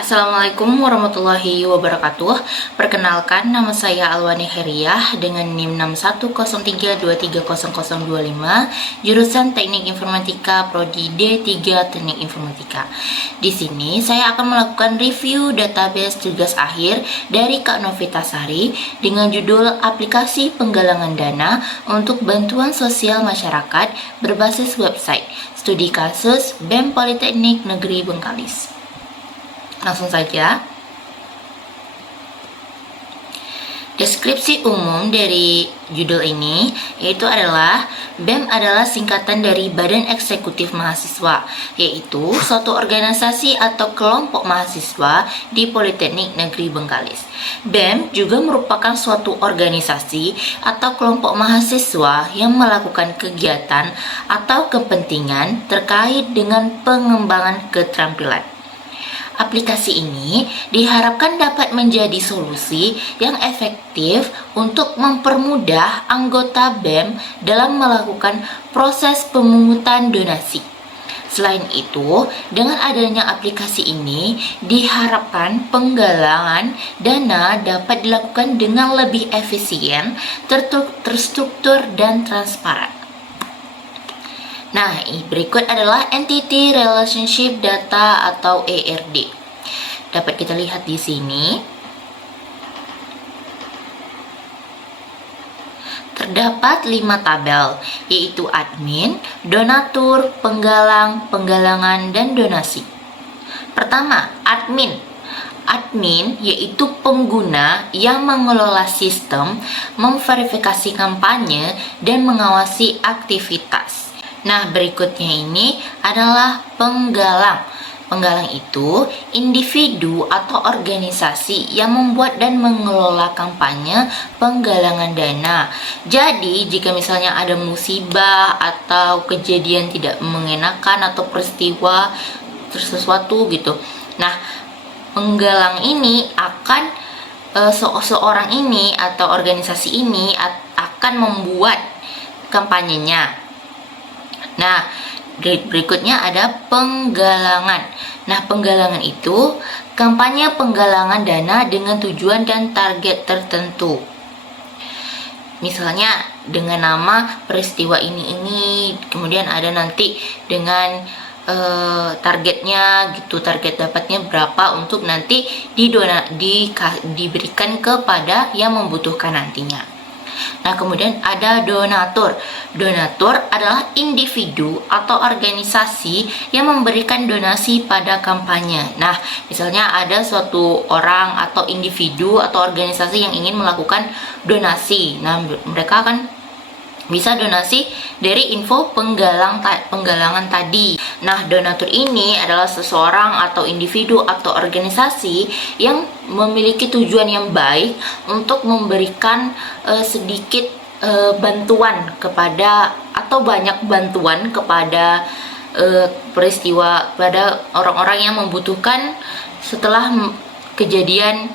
Assalamualaikum warahmatullahi wabarakatuh. Perkenalkan, nama saya Alwani Heriah dengan NIM 6103230025, jurusan Teknik Informatika Prodi D3 Teknik Informatika. Di sini saya akan melakukan review database tugas akhir dari Kak Novitasari dengan judul Aplikasi Penggalangan Dana untuk Bantuan Sosial Masyarakat berbasis website Studi Kasus BEM Politeknik Negeri Bengkalis. Langsung saja. Deskripsi umum dari judul ini yaitu adalah BEM adalah singkatan dari Badan Eksekutif Mahasiswa, yaitu suatu organisasi atau kelompok mahasiswa di Politeknik Negeri Bengkalis. BEM juga merupakan suatu organisasi atau kelompok mahasiswa yang melakukan kegiatan atau kepentingan terkait dengan pengembangan keterampilan. Aplikasi ini diharapkan dapat menjadi solusi yang efektif untuk mempermudah anggota BEM dalam melakukan proses pemungutan donasi. Selain itu, dengan adanya aplikasi ini, diharapkan penggalangan dana dapat dilakukan dengan lebih efisien, terstruktur, dan transparan. Nah, berikut adalah Entity Relationship Data atau ERD. Dapat kita lihat di sini. Terdapat 5 tabel, yaitu admin, donatur, penggalang, penggalangan, dan donasi. Pertama, admin. Admin yaitu pengguna yang mengelola sistem, memverifikasi kampanye, dan mengawasi aktivitas. Nah, berikutnya ini adalah penggalang. Penggalang itu individu atau organisasi yang membuat dan mengelola kampanye penggalangan dana. Jadi, jika misalnya ada musibah atau kejadian tidak mengenakan atau peristiwa sesuatu gitu. Nah, penggalang ini akan seorang ini atau organisasi ini akan membuat kampanyenya. Nah, berikutnya ada penggalangan. Nah, penggalangan itu kampanye penggalangan dana dengan tujuan dan target tertentu. Misalnya dengan nama peristiwa ini, kemudian ada nanti dengan targetnya gitu, target dapatnya berapa untuk nanti diberikan kepada yang membutuhkan nantinya. Nah, kemudian ada donatur. Donatur adalah individu atau organisasi yang memberikan donasi pada kampanye. Nah, misalnya ada suatu orang atau individu atau organisasi yang ingin melakukan donasi. Nah, mereka akan bisa donasi dari info penggalangan tadi. Nah, donatur ini adalah seseorang atau individu atau organisasi yang memiliki tujuan yang baik untuk memberikan sedikit bantuan kepada atau banyak bantuan kepada peristiwa pada orang-orang yang membutuhkan setelah kejadian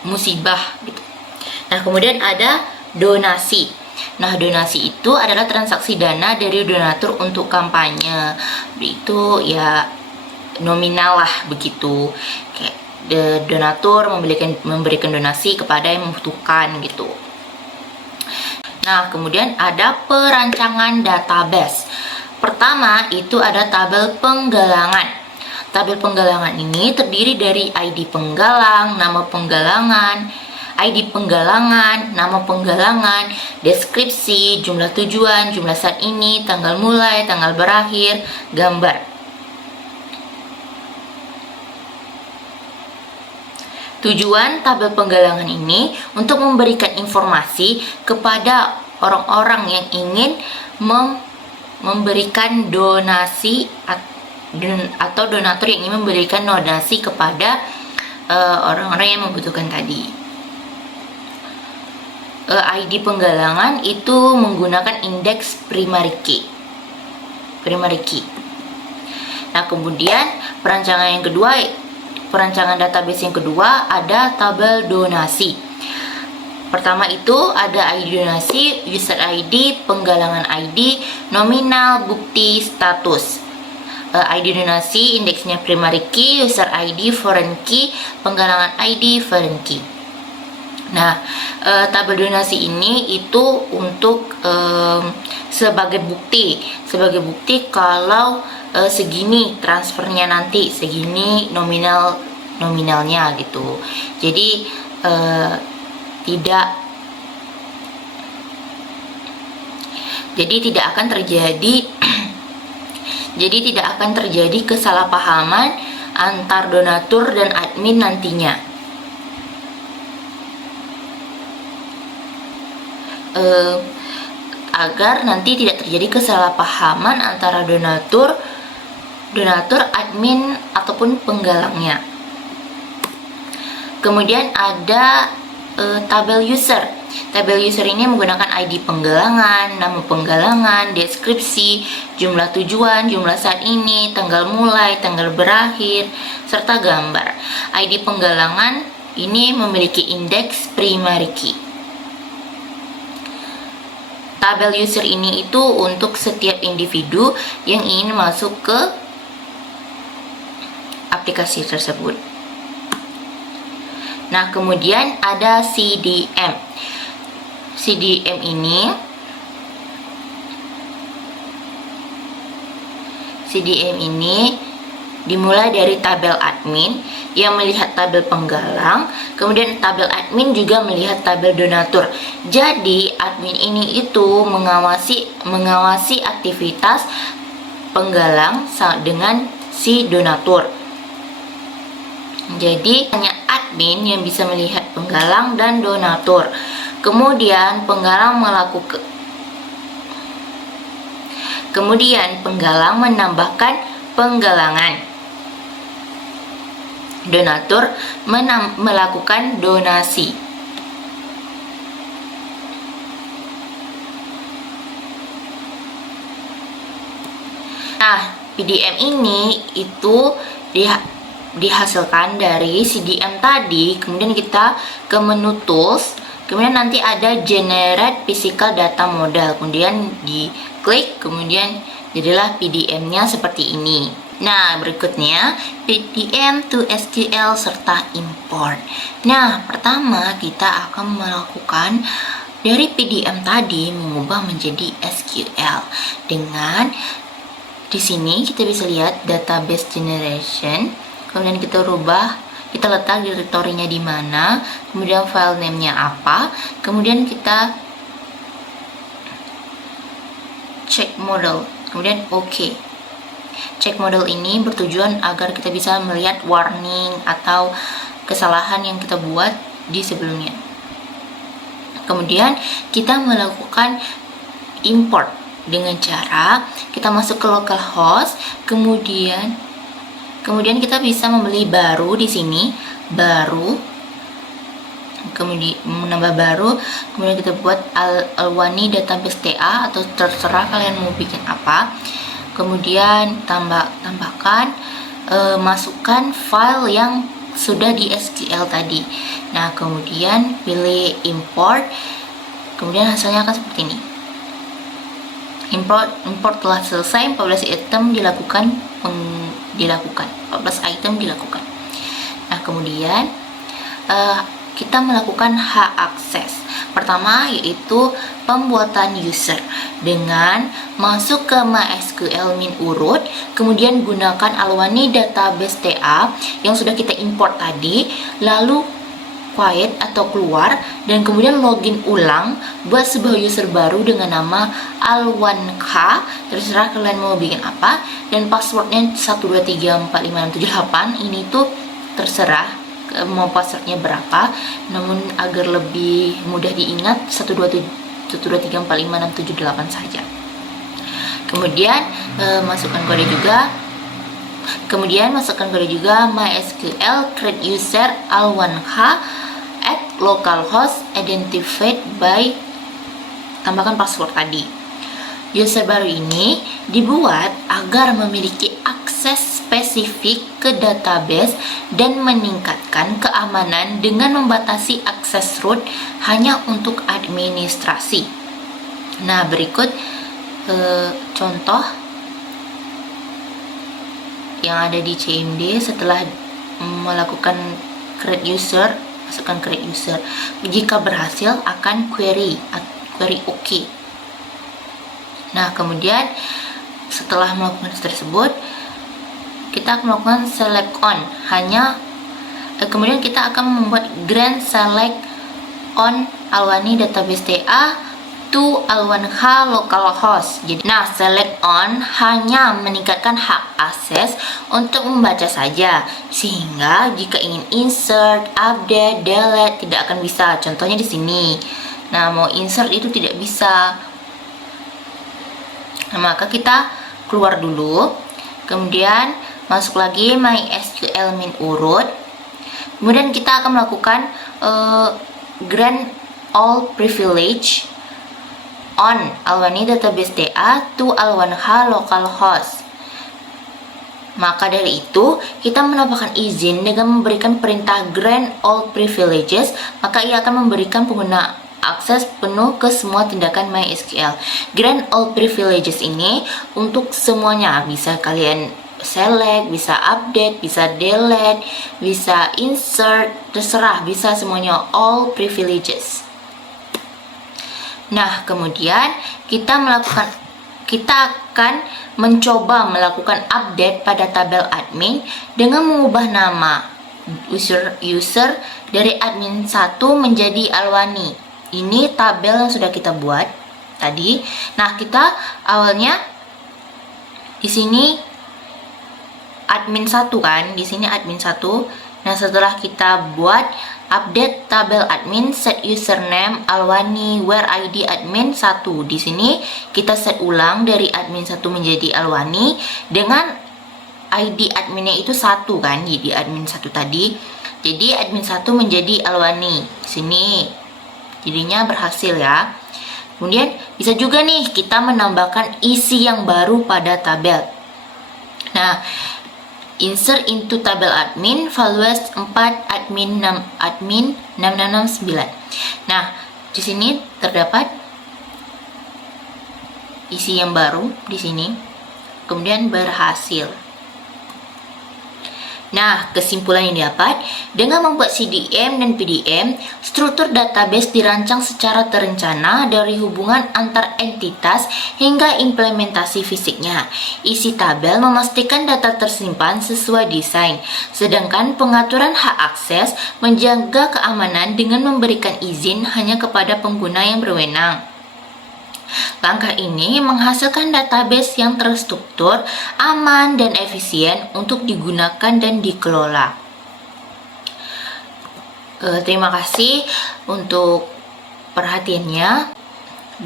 musibah gitu. Nah, kemudian ada donasi. Nah, donasi itu adalah transaksi dana dari donatur untuk kampanye. Itu ya nominal lah begitu. Kayak donatur memberikan donasi kepada yang membutuhkan gitu. Nah, kemudian ada perancangan database. Pertama, itu ada tabel penggalangan. Tabel penggalangan ini terdiri dari ID penggalang, nama penggalangan, ID penggalangan, nama penggalangan, deskripsi, jumlah tujuan, jumlah saat ini, tanggal mulai, tanggal berakhir, gambar. Tujuan tabel penggalangan ini untuk memberikan informasi kepada orang-orang yang ingin memberikan donasi atau donatur yang ingin memberikan donasi kepada orang-orang yang membutuhkan tadi. ID penggalangan itu menggunakan indeks primary key. Nah, kemudian perancangan yang kedua perancangan database yang kedua ada tabel donasi. Pertama itu ada ID donasi, user ID, penggalangan ID, nominal, bukti, status. ID donasi, indeksnya primary key, user ID, foreign key, penggalangan ID, foreign key. Nah, tabel donasi ini itu untuk sebagai bukti kalau segini transfernya nanti, segini nominalnya gitu. Jadi tidak akan terjadi kesalahpahaman antar donatur dan admin nantinya. Agar nanti tidak terjadi kesalahpahaman antara donatur, admin ataupun penggalangnya. Kemudian ada tabel user. Tabel user ini menggunakan ID penggalangan, nama penggalangan, deskripsi, jumlah tujuan, jumlah saat ini, tanggal mulai, tanggal berakhir, serta gambar. ID penggalangan ini memiliki indeks primary key. Tabel user ini itu untuk setiap individu yang ingin masuk ke aplikasi tersebut. Nah, kemudian ada CDM. CDM ini dimulai dari tabel admin yang melihat tabel penggalang, kemudian tabel admin juga melihat tabel donatur. Jadi admin ini itu mengawasi aktivitas penggalang dengan si donatur. Jadi hanya admin yang bisa melihat penggalang dan donatur. Kemudian penggalang menambahkan penggalangan. Donatur melakukan donasi. Nah, PDM ini itu dihasilkan dari CDM tadi. Kemudian kita ke menu tools, kemudian nanti ada generate physical data model, kemudian diklik, kemudian jadilah PDM-nya seperti ini. Nah, berikutnya PDM to SQL serta import. Nah, pertama kita akan melakukan dari PDM tadi mengubah menjadi SQL dengan di sini kita bisa lihat database generation. Kemudian kita letak direktorinya di mana, kemudian file name-nya apa, kemudian kita check model, kemudian OK. Check model ini bertujuan agar kita bisa melihat warning atau kesalahan yang kita buat di sebelumnya. Kemudian kita melakukan import dengan cara kita masuk ke localhost, kemudian kita bisa membeli baru di sini, kemudian menambah baru, kemudian kita buat Alwani database TA atau terserah kalian mau bikin apa. Kemudian tambahkan masukkan file yang sudah di SQL tadi. Nah, kemudian pilih import, kemudian hasilnya akan seperti ini. Import telah selesai, 14 item dilakukan. 14 item dilakukan. Nah, kemudian kita melakukan hak akses. Pertama yaitu pembuatan user dengan masuk ke MySQL min urut, kemudian gunakan Alwani database TA yang sudah kita import tadi, lalu quiet atau keluar, dan kemudian login ulang buat sebuah user baru dengan nama Alwank, terserah kalian mau bikin apa, dan passwordnya 1234567 ini tuh terserah mau passwordnya berapa, namun agar lebih mudah diingat 1234567 saja. Kemudian masukkan kode juga, MySQL create user Alwank at localhost identified by, tambahkan password tadi. User baru ini dibuat agar memiliki akses akses spesifik ke database dan meningkatkan keamanan dengan membatasi akses root hanya untuk administrasi. Nah, berikut contoh yang ada di CMD setelah melakukan create user, masukkan create user. Jika berhasil akan query OK. Nah, kemudian setelah melakukan tersebut, kita akan melakukan select on. Kemudian kita akan membuat grant select on Alwani database TA to Al1H localhost. Jadi, select on hanya meningkatkan hak akses untuk membaca saja, sehingga jika ingin insert, update, delete tidak akan bisa. Contohnya di sini. Nah, mau insert itu tidak bisa. Nah, maka kita keluar dulu, kemudian masuk lagi MySQL min urut. Kemudian kita akan melakukan grant all privilege on Alwani database TA to Al1H localhost. Maka dari itu, kita menambahkan izin dengan memberikan perintah grant all privileges, maka ia akan memberikan pengguna akses penuh ke semua tindakan MySQL. Grant all privileges ini untuk semuanya, bisa kalian select, bisa update, bisa delete, bisa insert, terserah, bisa semuanya, all privileges. Nah, kemudian kita akan mencoba melakukan update pada tabel admin dengan mengubah nama user dari admin 1 menjadi Alwani. Ini tabel yang sudah kita buat tadi. Nah, kita awalnya di sini admin 1 kan, di sini admin 1. Nah, setelah kita buat update tabel admin, set username Alwani where ID admin 1. Di sini kita set ulang dari admin 1 menjadi Alwani dengan ID adminnya itu 1 kan, jadi admin 1 tadi. Jadi admin 1 menjadi Alwani. Sini jadinya berhasil ya. Kemudian bisa juga nih kita menambahkan isi yang baru pada tabel. Nah, insert into tabel admin values 4 admin 6669. Nah, di sini terdapat isi yang baru di sini. Kemudian berhasil. Nah, kesimpulan yang didapat, dengan membuat CDM dan PDM, struktur database dirancang secara terencana dari hubungan antar entitas hingga implementasi fisiknya. Isi tabel memastikan data tersimpan sesuai desain, sedangkan pengaturan hak akses menjaga keamanan dengan memberikan izin hanya kepada pengguna yang berwenang. Langkah ini menghasilkan database yang terstruktur, aman, dan efisien untuk digunakan dan dikelola. Terima kasih untuk perhatiannya.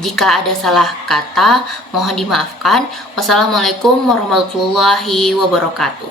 Jika ada salah kata, mohon dimaafkan. Wassalamualaikum warahmatullahi wabarakatuh.